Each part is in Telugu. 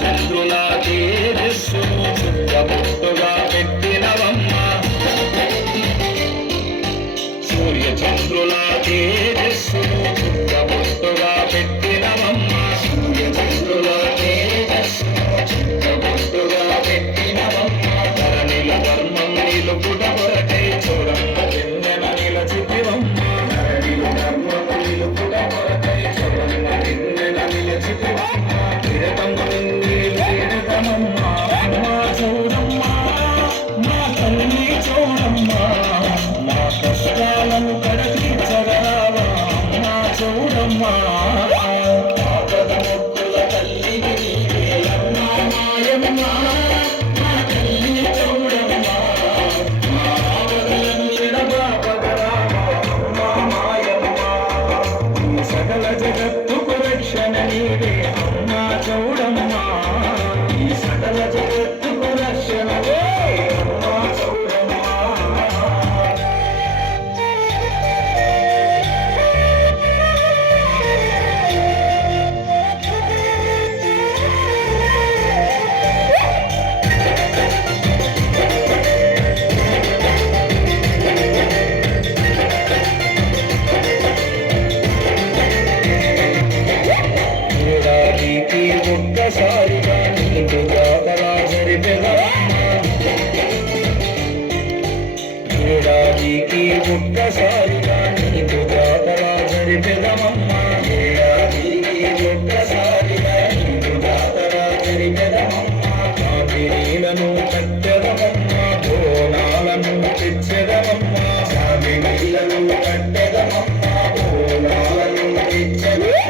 చంద్రుల తేజస్సును చుట్టబొట్టుగా పెట్టినవమ్మ. సూర్య చంద్రుల తేజస్సును చుట్టబొట్టుగా పెట్టినవమ్మ. ధరణిల ధర్మం నిలుపుట కొరకై చూడమ్మ వెన్నెల నిలచితివమ్మ. ధరణిల ధర్మం నిలుపుట కొరకై చూడమ్మ వెన్నెల నిలచితివమ్మ. విరతము నిన్నే విరతమమ్మ. అమ్మ చూడమ్మ మా తల్లి చూడమ్మ. మా కష్టాలను కడతీర్చగలవా అమ్మా చూడమ్మా. ఆపద ముక్కుల తల్లికి నీవే అమ్మా మాయమ్మ. మా తల్లి చూడమ్మా. మా ఆపదలను ఎడబాపగలవా అమ్మా మాయమ్మ. ఈ సకల జగత్తుకు రక్షణ నీవే అమ్మా చూడమ్మా. ఈ సకల జగత్తుకు రక్షణ అమ్మా చూడమ్మా. ఒక్కసారిగా నీకు జాతర జరిపెదమ్మ. ఏడాదికి ఒక్కసారిగా నీకు జాతర జరిపెదమమ్మ. ఏడాదికి ఒక్కసారిగా నీకు జాతర జరిపెదమమ్మ. కాపిరీలను కట్టెదమమ్మ. బోనాలను తెచ్చెదమమ్మ. కాపిరీలను కట్టెదమమ్మ. బోనాలను తెచ్చెదమమ్మ.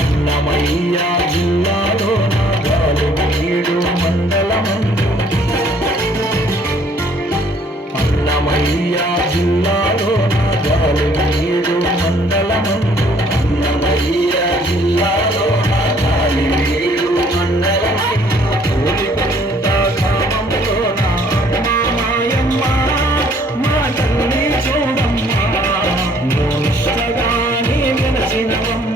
అన్నమయ్య జిల్లాలో నాగాలుమీడు మండలమందు. అన్నమయ్య జిల్లాలో నాగాలుమీడు మండలమందు. అన్నమయ్య జిల్లాలో నాగాలుమీడు మండలమందు. కోలికొండ గ్రామంలో నా అమ్మ మాయమ్మ. మా తల్లి చూడమ్మ. నువ్వు ఇష్టగానే వెలసినవమ్మ.